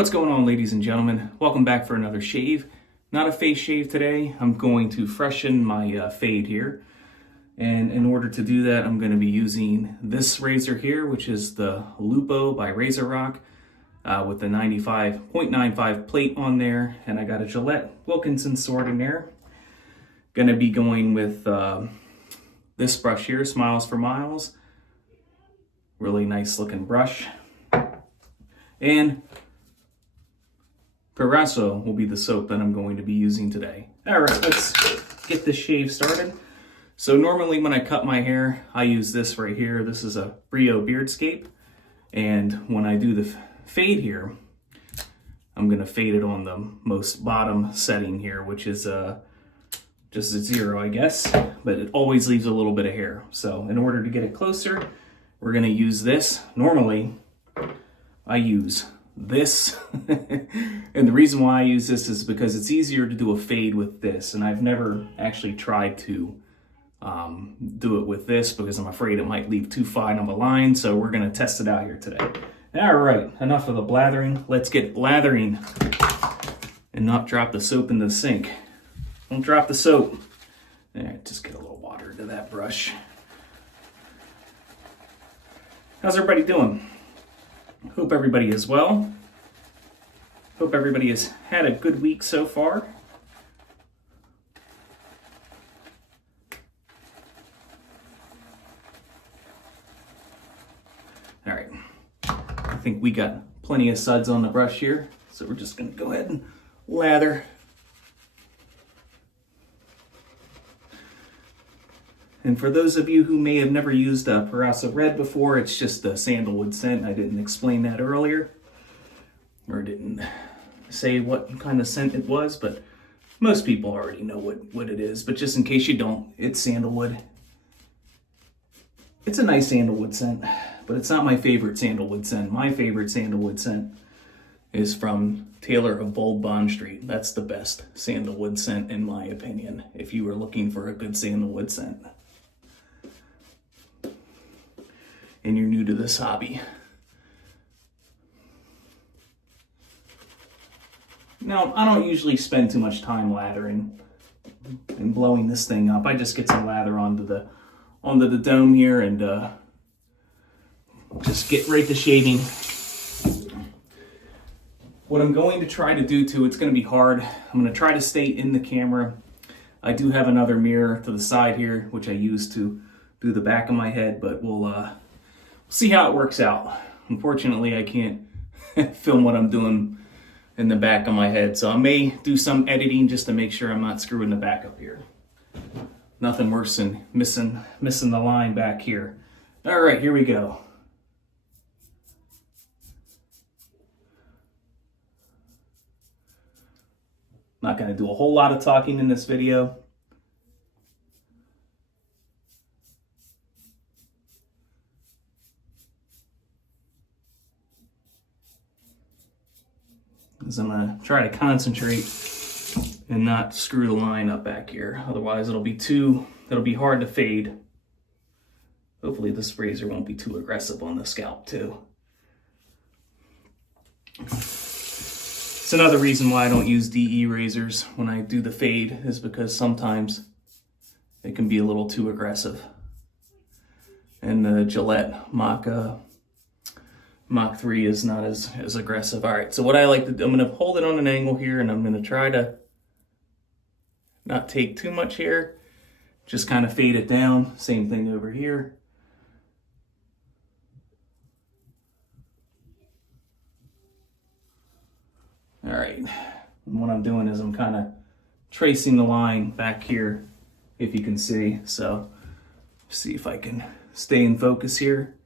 What's going on, ladies and gentlemen? Welcome back for another shave. Not a face shave today. I'm going to freshen my fade here. And in order to do that, I'm going to be using this razor here, which is the Lupo by RazoRock with the 95.95 plate on there. And I got a Gillette Wilkinson sword in there. Going to be going with this brush here, Smilez for Miles. Really nice looking brush. And Proraso will be the soap that I'm going to be using today. All right, let's get this shave started. So normally when I cut my hair, I use this right here. This is a Rodeo beardscape. And when I do the fade here, I'm gonna fade it on the most bottom setting here, which is just a 0, I guess, but it always leaves a little bit of hair. So in order to get it closer, we're gonna use this. Normally, I use this. And the reason why I use this is because it's easier to do a fade with this. And I've never actually tried to do it with this because I'm afraid it might leave too fine of a line. So we're gonna test it out here today. All right, enough of the blathering. Let's get lathering and not drop the soap in the sink. Don't drop the soap. All right, just get a little water into that brush. How's everybody doing? Hope everybody is well. Hope everybody has had a good week so far. All right, I think we got plenty of suds on the brush here, so we're just gonna go ahead and lather. And for those of you who may have never used a Proraso Red before, it's just a sandalwood scent. I didn't explain that earlier, or didn't say what kind of scent it was, but most people already know what it is. But just in case you don't, it's sandalwood. It's a nice sandalwood scent, but it's not my favorite sandalwood scent. My favorite sandalwood scent is from Taylor of Bold Bond Street. That's the best sandalwood scent in my opinion, if you were looking for a good sandalwood scent and you're new to this hobby. Now, I don't usually spend too much time lathering and blowing this thing up. I just get some lather onto the dome here and just get right to shaving. What I'm going to try to do too, it's going to be hard. I'm going to try to stay in the camera. I do have another mirror to the side here, which I use to do the back of my head, but we'll see how it works out. Unfortunately, I can't film what I'm doing in the back of my head, so I may do some editing just to make sure I'm not screwing the back up here. Nothing worse than missing the line back here. All right, here we go. Not going to do a whole lot of talking in this video. Because I'm going to try to concentrate and not screw the line up back here. Otherwise it'll be hard to fade. Hopefully this razor won't be too aggressive on the scalp too. It's another reason why I don't use DE razors when I do the fade, is because sometimes it can be a little too aggressive. And the Gillette Mach 3 is not as aggressive. All right, so what I like to do, I'm gonna hold it on an angle here and I'm gonna try to not take too much here, just kind of fade it down. Same thing over here. All right, and what I'm doing is I'm kind of tracing the line back here, if you can see. So see if I can stay in focus here.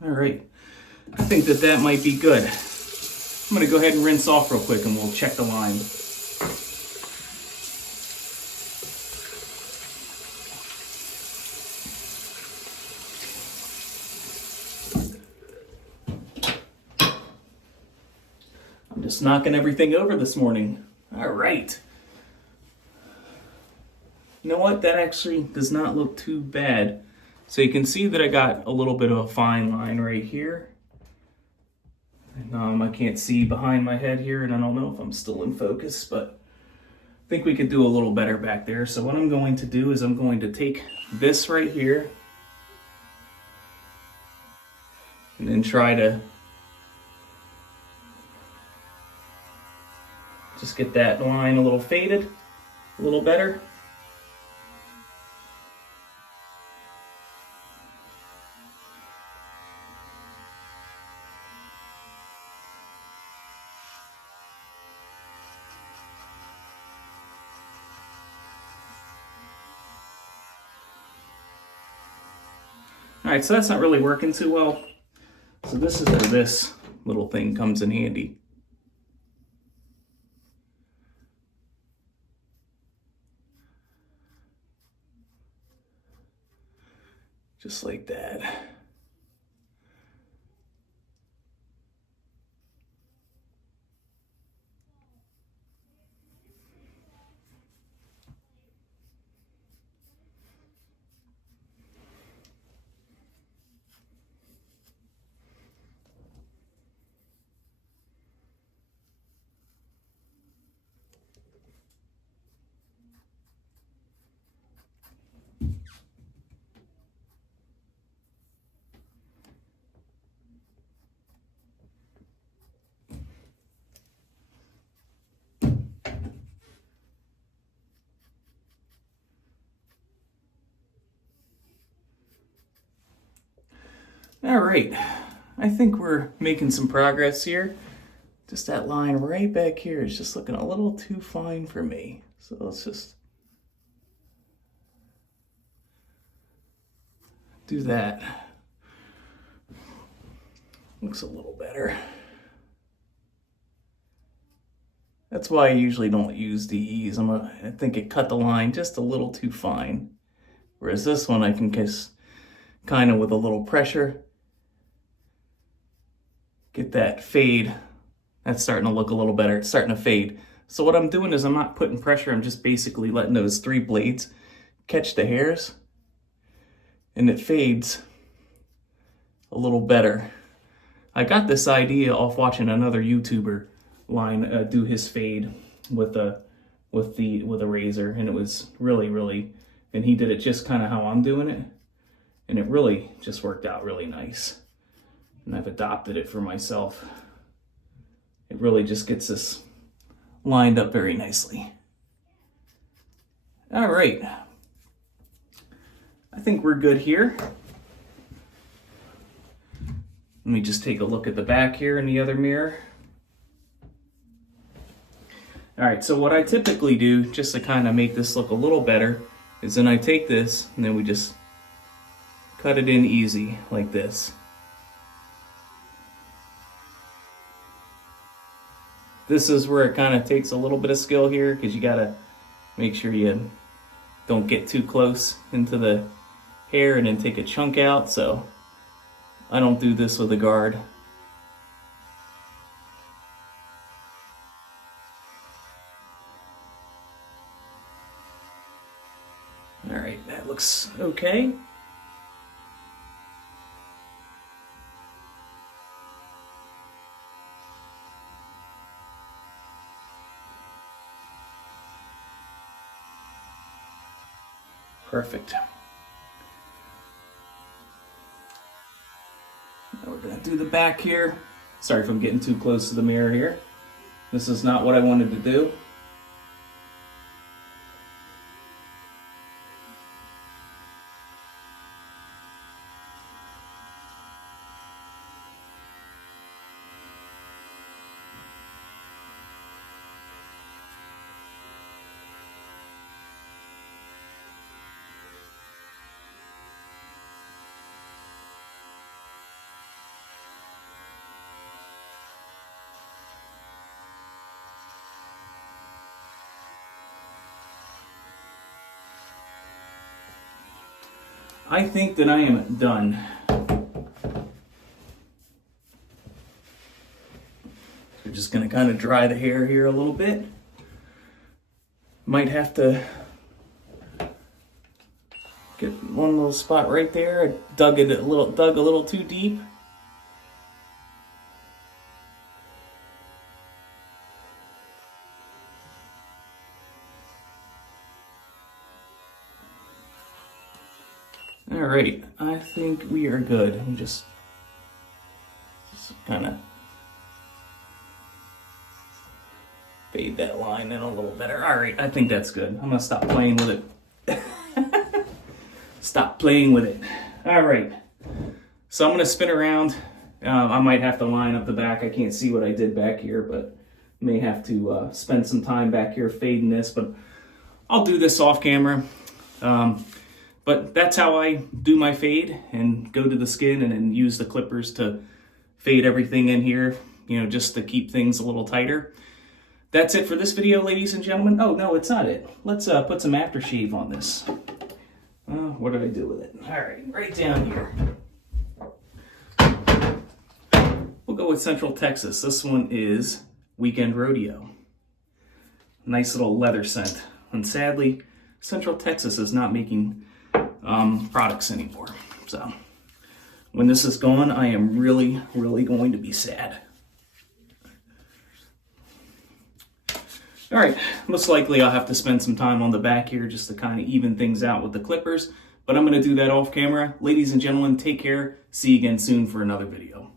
All right, I think that might be good. I'm gonna go ahead and rinse off real quick and we'll check the line. I'm just knocking everything over this morning. All right. You know what? That actually does not look too bad. So you can see that I got a little bit of a fine line right here. I can't see behind my head here, and I don't know if I'm still in focus, but I think we could do a little better back there. So what I'm going to do is I'm going to take this right here and then try to just get that line a little faded, a little better. All right, so that's not really working too well. So this is where this little thing comes in handy. Just like that. All right, I think we're making some progress here. Just that line right back here is just looking a little too fine for me. So let's just do that. Looks a little better. That's why I usually don't use these. I think it cut the line just a little too fine. Whereas this one I can just kind of with a little pressure get that fade. That's starting to look a little better. It's starting to fade. So what I'm doing is I'm not putting pressure. I'm just basically letting those 3 blades catch the hairs, and it fades a little better. I got this idea off watching another YouTuber line do his fade with a razor, and it was really, and he did it just kind of how I'm doing it, and it really just worked out really nice. And I've adopted it for myself. It really just gets this lined up very nicely. All right. I think we're good here. Let me just take a look at the back here in the other mirror. All right, so what I typically do, just to kind of make this look a little better, is then I take this and then we just cut it in easy like this. This is where it kind of takes a little bit of skill here, because you gotta make sure you don't get too close into the hair and then take a chunk out. So I don't do this with a guard. All right, that looks okay. Perfect. Now we're gonna do the back here. Sorry if I'm getting too close to the mirror here. This is not what I wanted to do. I think that I am done. We're just gonna kind of dry the hair here a little bit. Might have to Get one little spot right there. I dug a little too deep. All right, I think we are good. Let me just kind of fade that line in a little better. All right, I think that's good. I'm gonna stop playing with it. Stop playing with it. All right, so I'm gonna spin around. I might have to line up the back. I can't see what I did back here, but may have to spend some time back here fading this, but I'll do this off camera. But that's how I do my fade, and go to the skin and then use the clippers to fade everything in here, you know, just to keep things a little tighter. That's it for this video, ladies and gentlemen. Oh, no, it's not it. Let's put some aftershave on this. What did I do with it? All right, right down here. We'll go with Central Texas. This one is Weekend Rodeo. Nice little leather scent. And sadly, Central Texas is not making products anymore. So when this is gone, I am really, really going to be sad. All right, most likely I'll have to spend some time on the back here just to kind of even things out with the clippers, but I'm going to do that off camera. Ladies and gentlemen, take care. See you again soon for another video.